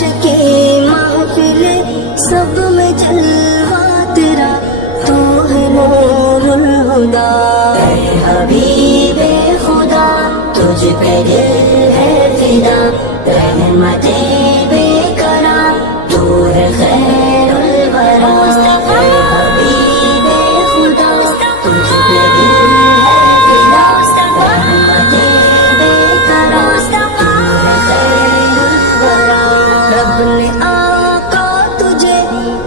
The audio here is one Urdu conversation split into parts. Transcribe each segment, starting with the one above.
کی محفل سب میں جلوہ تیرا، تو ہے نور الہدا۔ اے حبیب خدا تجھ پہ دل ہے فدا، رحمت بے کرم تو ہے خیر الورا۔ اے حبیب خدا تجھ پہ دل ہے فدا، رحمت بے کرم تو ہے خیر الورا۔ رب نے آقا تجھے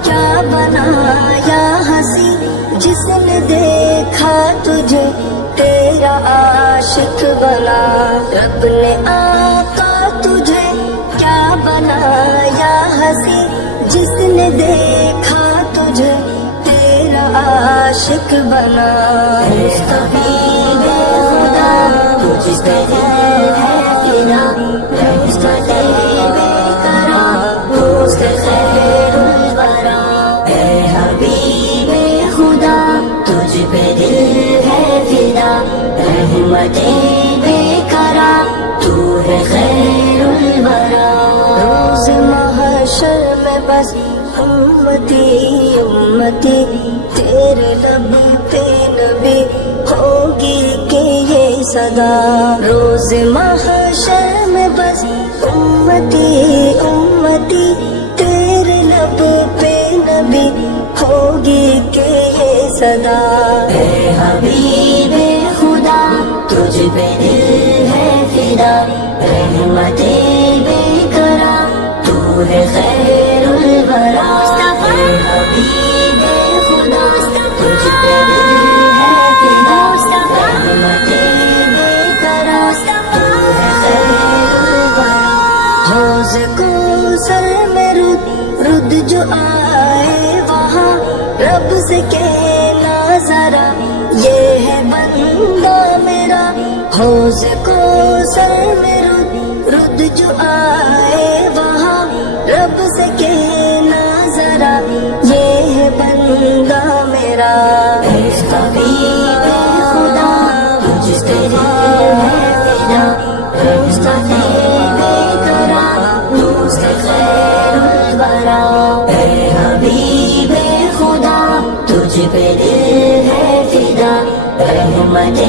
کیا بنایا ہنسی، جس نے دیکھا تجھے تیرا عاشق بنا۔ رب نے آقا تجھے کیا بنایا ہنسی، جس نے دیکھا تجھے تیرا عاشق بنا۔ مصطفی بے خدا تجھ پہ دل ہے فدا، مصطفی بے کرم دوست خیر الورا۔ اے حبیب خدا تجھ پہ دل ہے فدا، رحمت بے کرم تو ہے خیر الورا۔ روز محشر میں بس امتی امتی تیرے لب پہ نبی ہوگی کہ یہ صدا۔ روز محشر میں بس امتی امتی تیرے لب پہ نبی ہوگی کہ یہ صدا۔ اے حبیب خدا تجھ پہ دل ہے فدا، رحمت بے کرم تو ہے خیر الورا۔ اے حبیب خدا تجھ پہ دل ہے فدا، رحمت بے کرم تو ہے خیر الورا۔ حوض کوثر میں رد جو آئے وہاں، رب سے کہنا ذرا یہ ہے بندہ میرا۔ حوض کوثر میں رد جو آئے وہاں، رب سے کہنا ذرا یہ ہے بندہ میرا۔ مصطفی بے خدا تجھ پہ دل ہے فدا، مصطفی بے کرم دوست خیر الورا۔ اے حبیب خدا تجھ پہ دل ہے فدا، رحمت